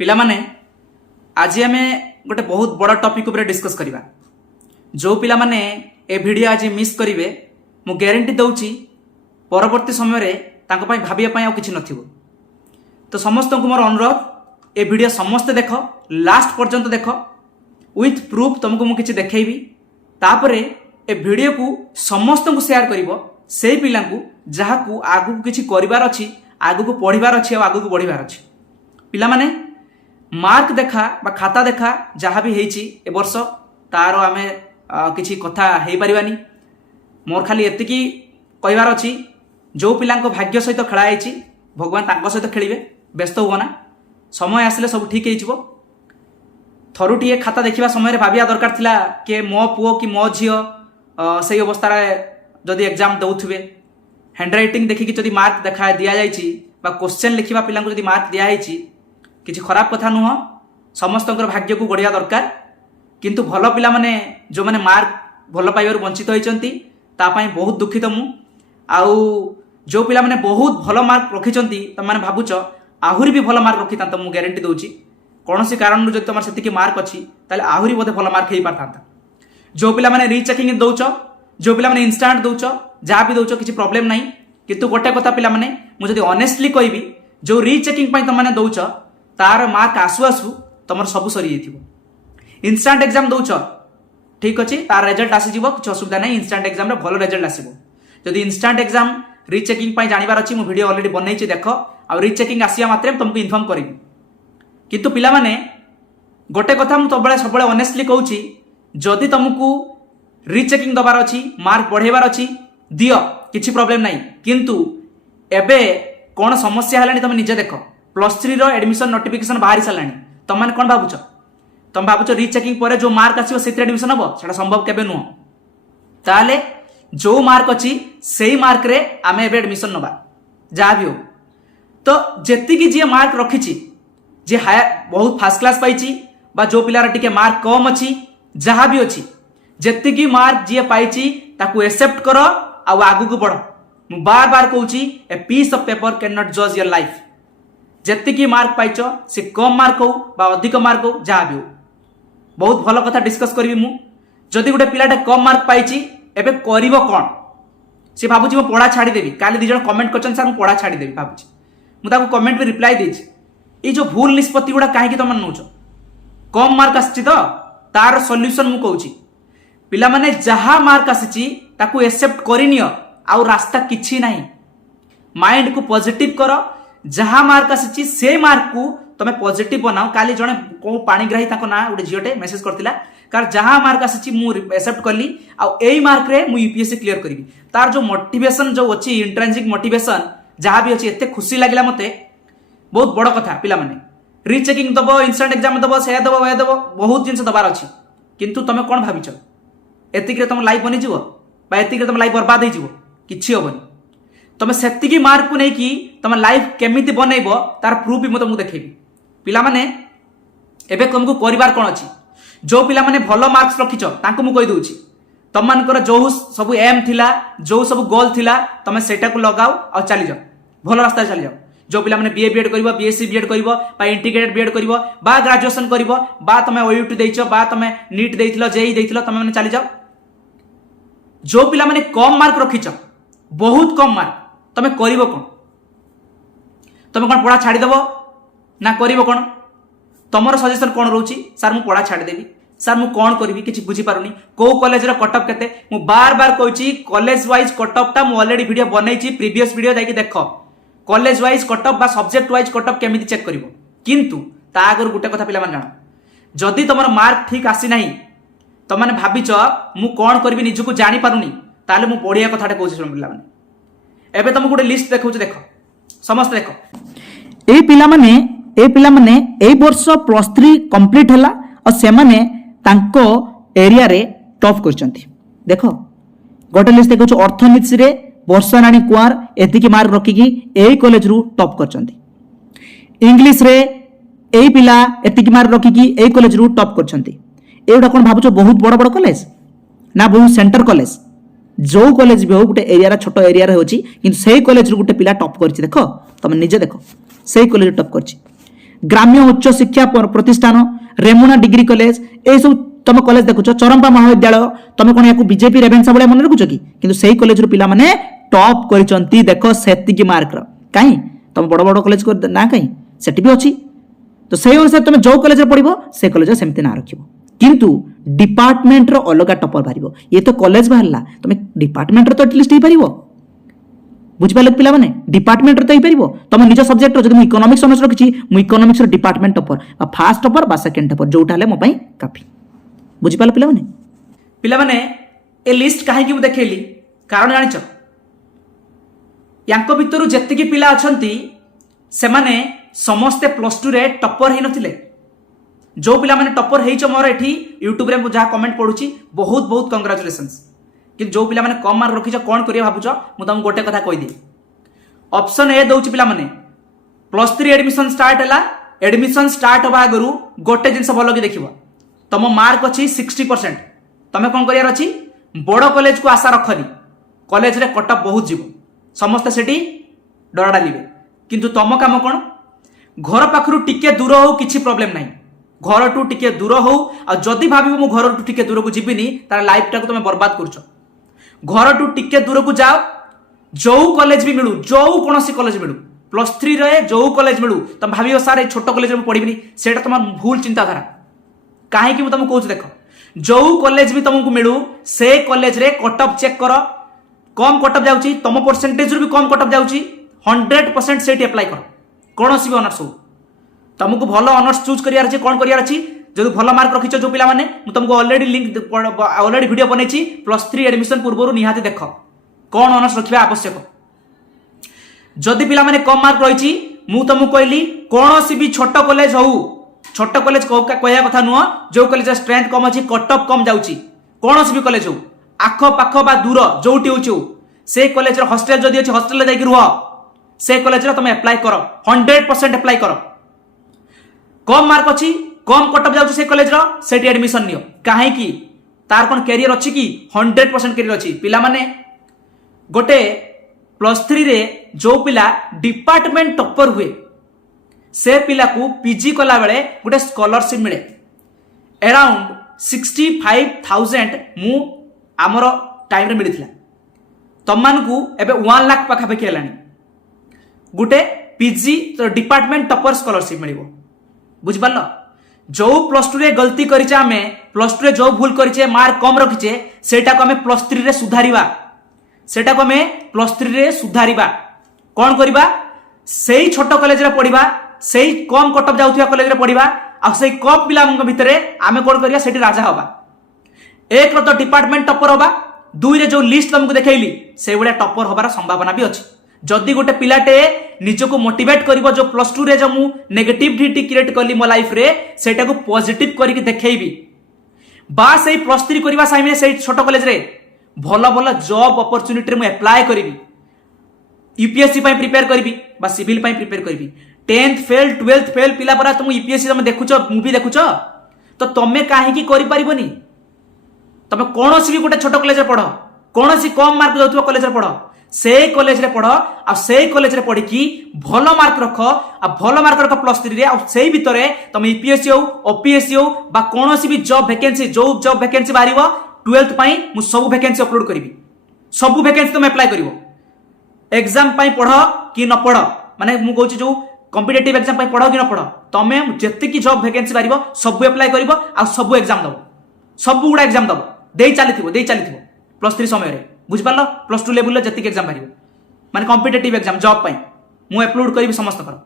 पिला माने आज आम गोटे बहुत बड़ टॉपिक उपर डिस्कस करवा। जो पिला माने ए वीडियो आज मिस करेंगे मु ग्यारंटी दउची परवर्ती समय रे तांको पाई भाबिया पाई आ किछि नथिबो। तो समस्त को मोर अनुरोध ए वीडियो समस्त देख लास्ट पर्यंत देख विथ प्रूफ तुमको मु किछि देखैबी। तापरे ए वीडियो को समस्त को शेयर करिवो से पिला को जहा को आगु को किछि करिवार अछि, आगु को पढिबार अछि आ आगु को बढ़िबार अछि। पिला माने मार्क देखा बा खाता देखा जहाँ भी हेची ए वर्ष तार आमे किछि कथा हेई परिवानी। मोर खाली एतिकी कहबार अछि जो पिलांको भाग्य सहित खेला हेची भगवान तांको सहित खेलिबे, व्यस्त हो ना, समय आसिले सब ठीक हेइजिवो। थरुटिए खाता देखिबा समय रे भाबिया दरकार थिला के मो पुओ कि मो झियो सही अवस्था रे जदि एग्जाम दउथबे हैंडराइटिंग देखि कि जदि मार्क देखा दिया जाइछि बा क्वेश्चन लिखिबा पिलांको जदि मार्क दिया हेइछि किछि खराब कथा नुह। समस्त भाग्य को गढ़िया दरकार, किंतु भल पिला माने जो माने मार्क भल पाइबार वंचित होइचंती ता पई बहुत दुखित मु। आउ जो पिला माने बहुत भल मार्क रखिचंती त माने भाबुच आहुरी भी भल मार्क रखिता त मु ग्यारंटी दउची कोनोसी कारण जदि तमर सेतिकी मार्क अछि ताले आहुरी बोधे भल मार्क हेई पारथांता। जो पिला माने रीचेकिंग दउच, जो पिला माने इंस्टेंट दउच, जहा भी दउच किछि प्रॉब्लम नाही। किंतु गोटे कथा पिला माने मु जदि ऑनेस्टली कहबी जो रीचेकिंग पई त माने दउच तार मार्क आसु आसु तुम सब सरी जाइथिबो। इंस्टेंट एग्जाम दउच ठीक अच्छे, तार रिजल्ट आसीजिवो, किछि असुविधा नहीं। इंस्टेंट एग्जाम रे भल रिजल्ट आसीबो। जदि इंस्टेंट एग्जाम रीचेकिंग पई जानिबार अछि मु वीडियो ऑलरेडी बनैछि देख, आ रीचेकिंग आसिया मात्रे तुमको इन्फॉर्म करिबी। किंतु पिला माने गोटे कथा मु सबले ऑनेस्टली कहूछि जदि तुमको रीचेकिंग दबार अछि, मार्क बढ़ेबार अछि दियो, किछि प्रॉब्लम नहीं। किंतु एबे कोन समस्या हलानी तुम निजे देखो। +3 रो एडमिशन नोटिफिकेशन बाहरी सालानी, तुम माने कोन भाबुछ? तुम भाबुछ रीचेकिंग परे जो मार्क आसीबो सेतिर एडमिशन हबो? सेटा संभव केबे नुह। ताले जो मार्क अछि सेही मार्क रे आमे एबे एडमिशन नबा जा भी हो। तो जेतिकी जे मार्क रखिछि, जे हाय बहुत फास्ट क्लास पाइछि बा जो पिलार टिके मार्क कम अछि, जहा भी अछि जेतिकी मार्क जे पाइछि ताकू एक्सेप्ट करो आ आगु को बढ़ो। मु बार बार कहूछि a piece of paper can not जज योर लाइफ। जेतिकी मार्क पाइछ से कम मार्क हो बा अधिक मार्क हो जहाँ भी हो, बहुत भल कथा डिस्कस करी मु। जदि गोटे पिलाटा कम मार्क पाइछि एबे करिवो कोन? से भाबुछि मो पढ़ा छाड़ी देबी। काली दिजन कमेंट करछन सर मु पढ़ा छाड़ी देबी भाबुछि। मु ताको कमेंट पे रिप्लाई देछि ए जो भूल निष्पत्ति गुडा काहे कि तुम नउछ? कम मार्क आछि तो तार सॉल्यूशन मु कहूछि पिला माने जहा मार्क आछि ताको एक्सेप्ट करिनियो, आउ रास्ता किछि नाही। माइंड को पॉजिटिव करो, जहा मार्क आसी से मार्क को तुम पॉजिटिव बनाओ। काली जने को पाणीग्राही ताको ना गोटे झियोटे मेसेज करथिला कार जहा मार्क आसी मु एक्सेप्ट करली आ एई मार्क रे मु यूपीएससी क्लियर करिवि। तार जो मोटिवेशन जो अछि इंट्रिंसिक मोटिवेशन जहा भी अछि एते खुशी लागिला मते, बहुत बड़ कथा। पिला माने रीचेकिंग दबो, इंस्टेंट एग्जाम दबो, से दबो ए दबो, बहुत जिंस दबार अछि। किंतु तुम कोन भाबिछ एतिक रे तुम लाइफ बनि जिवो बा एतिक रे तुम लाइफ बर्बाद होई जिवो? किछि होबनी। तुम सेतिकी मार्क को नहीं कि तुम लाइफ केमिति बनैबो तार प्रूफ भी तुमको देखैबी। पिला माने एबे तुमको करिवार कोन अछि? जो पिला माने भलो मार्क्स रखिछ तांको मु कहि दउछि तुम मानकर जो सब एम थिला, जो सब गोल थिला, तुम सेटा को लगाओ और चली जाओ, भलो रास्ता चली जाओ। जो पिला माने बीए बीएड करिवो, बीएससी बीएड करिवो बा इंटीग्रेटेड बीएड करिवो बा ग्रेजुएशन करिवो बा तुम ओयूटी दैछो बा तुम नीट दैथिलो, जेई दैथिलो, तुम माने चली जाओ। जो पिला माने कम मार्क रखिछ, बहुत कम मार्क, तुम करिवो कोन? तुम कोन पढ़ा छाड़ी देबो ना करिवो कोन? तमरो सजेशन कोन रहउची? सर मु पढ़ा छाड़ी देबी, सर मु कोन करबी किछि बुझी पारुनी, को कॉलेज रो कट ऑफ केते? मु बार बार कहूची कॉलेज वाइज कट ऑफ ता मु ऑलरेडी वीडियो बनैची, प्रीवियस वीडियो जाई कि देखो कॉलेज वाइज कट ऑफ बा सब्जेक्ट वाइज कट ऑफ केमिति चेक करिवो। किंतु ता आगर गुटे कथा पिला मान जानो, जदि तमरो मार्क ठीक आसी नाही, त माने भाबिच मु कोन करबी निजको जानि पारुनी, ताले मु बढ़िया कथाटे कहूची सुन पिला माने। एबे तुमको गोटे लिस्ट देखौछ, देखो समस्त देखो ए पिला माने ए वर्ष +3 कंप्लीट हला और से माने तांको एरिया रे टॉप करचंती। देखो गोटे लिस्ट देखौछ, अर्थनीति रे वर्षाराणी कुआर एतिकी मार्क रखिकी एई कॉलेज रु टॉप करचंती। इंग्लिश रे एई पिला एतिकी मार्क रखिकी एई कॉलेज रु टॉप करचंती। एउडा कोन भाबुछ बहुत बड़ बड़ कॉलेज ना बहुत सेंटर कॉलेज? जो कॉलेज भी हो गोटे एरिया छोट एरिया होची, किंतु सेही कॉलेज रु गोटे पिला टॉप करछि। देखो तुम निजे देखो सेही कॉलेज टॉप करछि। ग्राम्य उच्च शिक्षा प्रतिष्ठान रेमुना डिग्री कॉलेज ए सब तुम कॉलेज देखुच चरंपा महाविद्यालय तुम कौन या बीजेपी रेभेन्सा भाई मन रखुच कि किंतु सेही कॉलेज रो पिला माने टॉप करिसंती देखो सेतिकी मार्क रो काई तुम बड़ बड़ कॉलेज को ना काई सेठी भी अछि तो सही अनुसार तुम जो कॉलेज पढ़ो से कॉलेज सेमती ना रखिबो किंतु डिपार्टमेंट रो अलग टॉपर बाहरिबो ये तो कॉलेज बाहरला तुम डिपार्टमेंट रो तो एटलिस्ट ही परिबो बुझिपाल पिला माने डिपार्टमेंट रो तो ही परिबो तुम निज सब्जेक्ट रो जदि मु इकोनॉमिक्स ऑनर्स रखिछि मु इकोनॉमिक्स रो डिपार्टमेंट टॉपर बा फर्स्ट टॉपर बा सेकंड टॉपर जोटा हले मो पई काफी बुझिपाल पिला माने ए लिस्ट काहे कि मु देखैली कारण जानिछ यांको भितरु जेतिकी पिला अछंती से माने समस्ते +2 रे टॉपर हे नथिले जो पिला माने टॉपर हेइछ मोर एठी YouTube रे मु जहा कमेंट पढुची बहुत बहुत कांग्रेचुलेशंस कि जो पिला माने कम मार्क रखिछ कोन करिया भाबुछ मु तम गोटे कथा कहि दी ऑप्शन ए दउची पिला माने +3 एडमिशन स्टार्ट हला एडमिशन स्टार्ट होबा आगरु गोटे जिंस भलो कि देखिबो तम मार्क अछि 60% तमे कोन करियार अछि बड़ कॉलेज को आशा रखनी कॉलेज रे कटअप बहुत जीवो समस्त सेठी डरा डालिबे किंतु तम काम कोन घर पाखरु टिके दूर हो किछि प्रॉब्लम नाही घर टू टिके दूर हो आ जदि भाबिबो मु घर टू टिके दूर को जिबिनी तार लाइफ टाको तमे बर्बाद करछो घर टू टिके दूर को जाओ जो कॉलेज भी मिलू जो कोनोसी कॉलेज मिलू +3 रे जो कॉलेज मिलू तम भाबिबो सारे छोट कॉलेज में पढिबिनी सेटा तम भूल चिंताधारा काहे कि मु तम कहू देखो जो कॉलेज भी तुमको मिलू से कॉलेज रे कटअप चेक करो कम कटअप जाउची तम परसेंटेज रू भी कम कटअप जाउची 100% सेट अप्लाई करो कोनोसी भी ऑनर्स हो तुमको भलो ऑनर्स चूज करियार अछि कोन करियार अछि जदि भलो मार्क रखिछ जो पिला माने मु तुमको ऑलरेडी लिंक ऑलरेडी वीडियो बनेछि +3 एडमिशन पूर्वरु निहाती देखो कोन ऑनर्स रखिबा आवश्यक जदि पिला माने कम मार्क रहिछि मु तुमको कहली कोनोसी भी छोट कॉलेज हो छोट कॉलेज कहया कथा नुह जो कॉलेज स्ट्रेंथ कम अछि कटअप कम जाउछि कोनोसी भी कॉलेज हो आख पाख बा दूर जोटी होछु से कॉलेज रो हॉस्टल जदि अछि हॉस्टल ले जाई रुह से कॉलेज रो तुम अप्लाई करो 100% अप्लाई करो कम मार्क अछि कम कटअप जाउछि से कॉलेज रो सेठी एडमिशन नियो काहे कि तार कोन कैरियर अछि कि 100% कैरियर अछि पिला माने गोटे +3 रे जो पिला डिपार्टमेंट टॉपर हुए से पिला को पीजी कला बेले गोटे स्कॉलरशिप मिले अराउंड 65,000 मु आमर टाइम रे मिलिथिला तममान को एबे 1 लाख पाखा पाखी हेलानी गोटे पीजी डिपार्टमेंट टॉपर स्कॉलरशिप मिलिबो बुझ पारलो जो +2 रे गलती करिचे हमें +2 रे जो भूल करिचे मार्क कम रखिचे सेटा को हमें +3 रे सुधारिबा सेटा को हमें +3 रे सुधारिबा कोन करिबा सेही छोट कॉलेज रे पढिबा सेही कम कटअप जाउथिया कॉलेज रे पढिबा आ सेही कम पिलांग भितरे आमे कोन करिया सेठी राजा होबा एक रो तो डिपार्टमेंट टॉपर होबा दुई रे जो लिस्ट तुमको देखैली से बडा टॉपर होबार संभावना भी अछि जदि गोटे पिलाटे निजको मोटिवेट करिवो जो +2 रे जो मु नेगेटिविटी क्रिएट करली मो लाइफ रे सेटा को पॉजिटिव करिक देखैबी बा सेही +3 करिवा साइमे सेही छोट कॉलेज रे भलो भलो जॉब अपॉर्चुनिटी रे मु अप्लाई करिवि यूपीएससी पई प्रिपेयर करिवि बा सिविल पई prepare करिवि 10th fail 12th fail पिला परा तुम यूपीएससी तुम देखुचो मूवी देखुचो तो तमे काहे की करि परिबोनी तमे कोनोसी भी गोटे छोट कॉलेज रे पढो कोनोसी कम मार्क जाउथबो कॉलेज रे पढो से कॉलेज रे पढो आ से कॉलेज रे पढी की भलो मार्क रखो आ भलो मार्क रखो +3 रे आ सेही भितरे तमे यूपीएससी हो ओपीएससी हो बा कोनोसी भी जॉब वैकेंसी जो जॉब वैकेंसी बारिवो 12th पई मु सब वैकेंसी अपलोड करिवि सब वैकेंसी तुम अप्लाई करिवो एग्जाम पई पढो कि न पढो माने मु कहूची जो कॉम्पिटिटिव एग्जाम पई पढो कि न पढो तमे जत्ते की जॉब वैकेंसी बारिवो सब अप्लाई करिवो आ सब एग्जाम दबो सब गुडा एग्जाम दबो देई चालिथिबो +3 समय रे बुझ पारलो +2 लेवल रे जत्ते की एग्जाम बारिवो माने कॉम्पिटिटिव एग्जाम जॉब पई मु अपलोड करिवि समस्त कर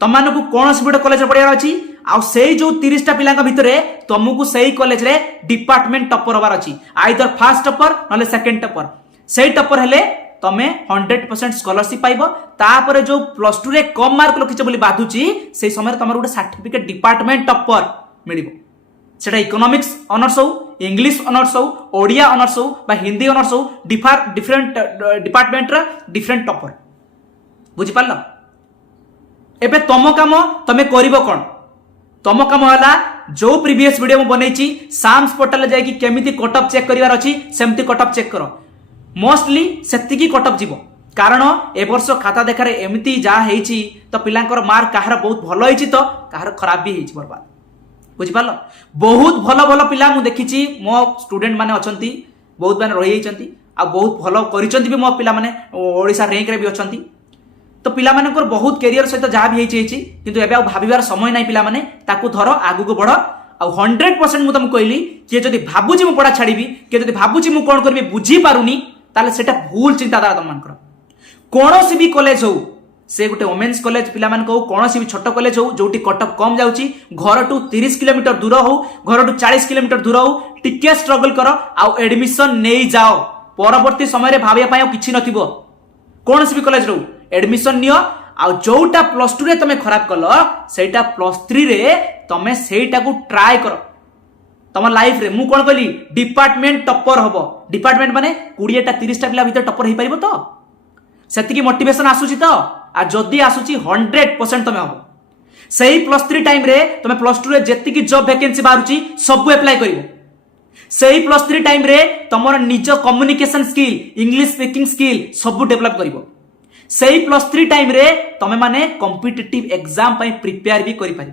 तमान को कोनोसी बडे कॉलेज रे पढियार अछि आ सेही जो 30 टा पिलांका भितरे तुमको सेही कॉलेज रे डिपार्टमेंट टॉपर होबार अछि आइदर फर्स्ट टॉपर नले सेकंड टॉपर सेही टॉपर हेले तमे 100% स्कॉलरशिप पाइबो तापर जो +2 रे कम मार्क रखिछ बोली बाधुची सेही समय तमर गोटे सर्टिफिकेट डिपार्टमेंट टॉपर मिलिबो सेटा इकोनॉमिक्स ऑनर्स हो इंग्लिश ऑनर्स हो ओडिया ऑनर्स हो बा हिंदी ऑनर्स हो डिफरेंट डिपार्टमेंट रा डिफरेंट टॉपर बुझि पारलो एबे तम काम तमे करिवो कोन तम काम होला जो प्रीवियस वीडियो में बनैछि साम्स पोर्टल जाय कि केमिति कटअप चेक करिवार अछि सेमति कटअप चेक करो मोस्टली सेति की कटअप जीवो कारण ए वर्ष खाता देखार एमती जहाँ होती तो पिलांकर मार्क कहार बहुत भल होती तो कहार खराब भी होती बर्बाद बुझिपार बहुत भल भल पिला मुझे देखी मो स्टूडेंट मैंने अच्छा बहुत मैंने रही आ बहुत भल कर मो पिला माने ओडिशा रैंक रे भी अच्छा तो पिला मानकर बहुत कैरियर सहित जहाँ भी होती किंतु एबे भाविबार समय नहीं पिला माने ताकू धर आगु को बढ़ आ 100% मुझे तुमको कहली किए जदि भाबुची मु पढ़ा छाड़ी किए जदि भाबुची मु कौन करी बुझी पारुनी ताले सेटा भूल चिंताधारा तुम मानकर कौन भी कॉलेज हो से गोटे वोमेन्स कॉलेज पिला मान को कौन भी छोट कॉलेज हो जोटी कटअप कम जाउची घर टू 30 किलोमीटर दूर हो घर टू 40 किलोमीटर दूर हो टिके स्ट्रगल कर आ एडमिशन नहीं जाओ परवर्ती समय भाविया पाए किछि नथिबो कौन भी कॉलेज रो एडमिशन नियो आ जोटा +2 रे तमे खराब कल सेटा +3 रे तमे सेटा को ट्राई कर तम लाइफ रे मु कोन कहली डिपार्टमेंट टॉपर हबो डिपार्टमेंट माने 20 टा 30 टा पिला भीतर टॉपर हे पाइबो तो सेतिकी मोटिवेशन आसुची तो आ जदी आसुची 100% तमे हबो सही +3 टाइम रे तमे +2 रे जेतिकी जॉब वैकेंसी बारुची सब अप्लाई करिवो सही +3 टाइम रे तमर निज communication skill English speaking skill सब डेवलप करिवो सही +3 टाइम रे तमे माने कॉम्पिटिटिव एग्जाम पई प्रिपेयर भी करि पारि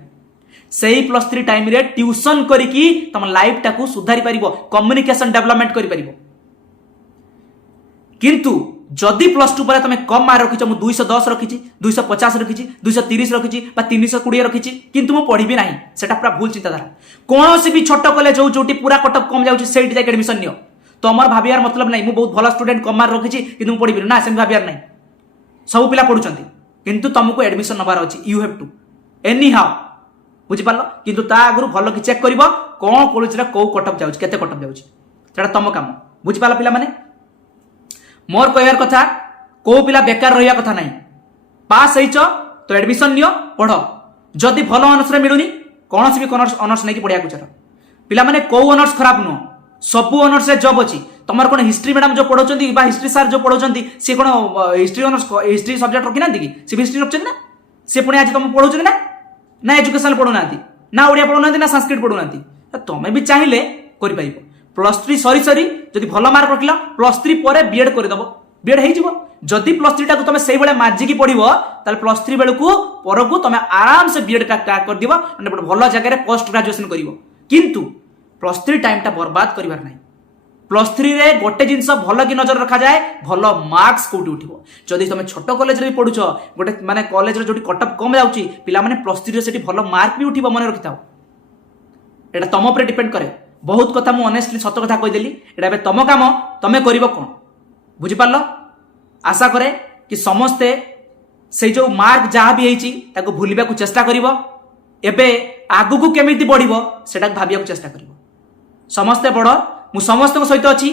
सही +3 टाइम रे ट्यूशन करिकी तम लाइफ टाकू सुधारी पारिबो कम्युनिकेशन डेवलपमेंट करि पारिबो किंतु जदि +2 पर तमे कम मार्क रखिछ मु 210 रखिछि 250 रखिछि 230 रखिछि बा 320 रखिछि किंतु मु पढिबी नाही सेटा पूरा भूल चिंताधारा कोनोसी भी छोट कॉलेज हो जोटी पूरा कटअप कम जाउछि सेठी जाके एडमिशन नियो तमर भाबियार मतलब नाही मु बहुत भलो स्टूडेंट कम मार्क रखिछि किंतु मु पढिबी ना सेम भाबियार नाही सब पिला पढुचंती किंतु तुमको एडमिशन नबार अछि you have to anyhow बुझि पालो किंतु ता आगरु भलो कि चेक करबो कोन कॉलेज रे को कटअप जाउछि केते कटअप जाउछि सेटा तम काम बुझि पालो पिला माने मोर कहर कथा को पिला बेकार रहिया कथा नहीं पास होइछ तो एडमिशन नियो पढ़ जदि भलो ऑनर्स रे मिलुनी कोनोसी भी ऑनर्स नहीं कि पढ़िया कुचर पिला माने को ऑनर्स खराब नो सब ऑनर्स रे जॉब अछि तमर कोन हिस्ट्री मैडम जो पढौचंती बा हिस्ट्री सर जो पढौचंती से कोन हिस्ट्री ऑनर्स हिस्ट्री सब्जेक्ट रखि नांती कि से हिस्ट्री रखछन ना से पुणी आज तुम पढौछ ना ना एजुकेशन पढौ नांती ना ओडिया पढौ नांती ना संस्कृत पढौ नांती तमे भी चाहिले करि पाइबो +3 सरी जदि भलो मार्क रखिला +3 परे बीएड कर दबो बीएड हे जिवो जदि +3 टाको तमे सेही बेले माजी की पढिबो ताले +3 बेले को परकु तमे आराम से बीएड का कर दिबो माने भलो जगह रे पोस्ट ग्रेजुएशन करिवो किंतु +3 टाइम टा बर्बाद करिवार नाही +3 रे गोटे जिंस भलो की नजर रखा जाए भलो मार्क्स कोठी उठिबो जदि तमे छोटो कॉलेज रे पढुछ गोटे माने कॉलेज रे जोटी कटअप कम जाउची पिला माने +3 रे सेठी भलो मार्क भी उठिबो मन रखिताओ एटा तम ऊपर डिपेंड करे बहुत कथा मु ऑनेस्टली सत कथा कहि देली एटा बे तम काम तमे करिवो कोन बुझि पारलो आशा करे कि समस्ते से जो मार्क जहाँ भी होती ताको भूलिबा को चेष्टा करिवो एबे आगु को केमिति बढ़िबो सेटा भाबिया को चेष्टा करिवो समस्ते बड़ मु समस्त सहित अछि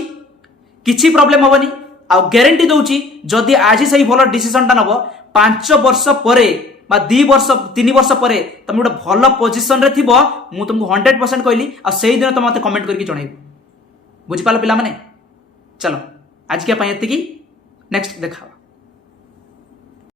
किछि प्रॉब्लम होबनी आ ग्यारंटी दउची जदि आज सही भलो डिसीजन ता नबो 5 वर्ष परे बा 2 वर्ष 3 वर्ष परे तुम गोटे भलो पोजीशन रे थिबो मु तुमको 100% कहली आ सेही दिन तुम मते कमेंट करके जणाइबो बुझि पालो पिला माने चलो आज के पई एतिकी नेक्स्ट देखा।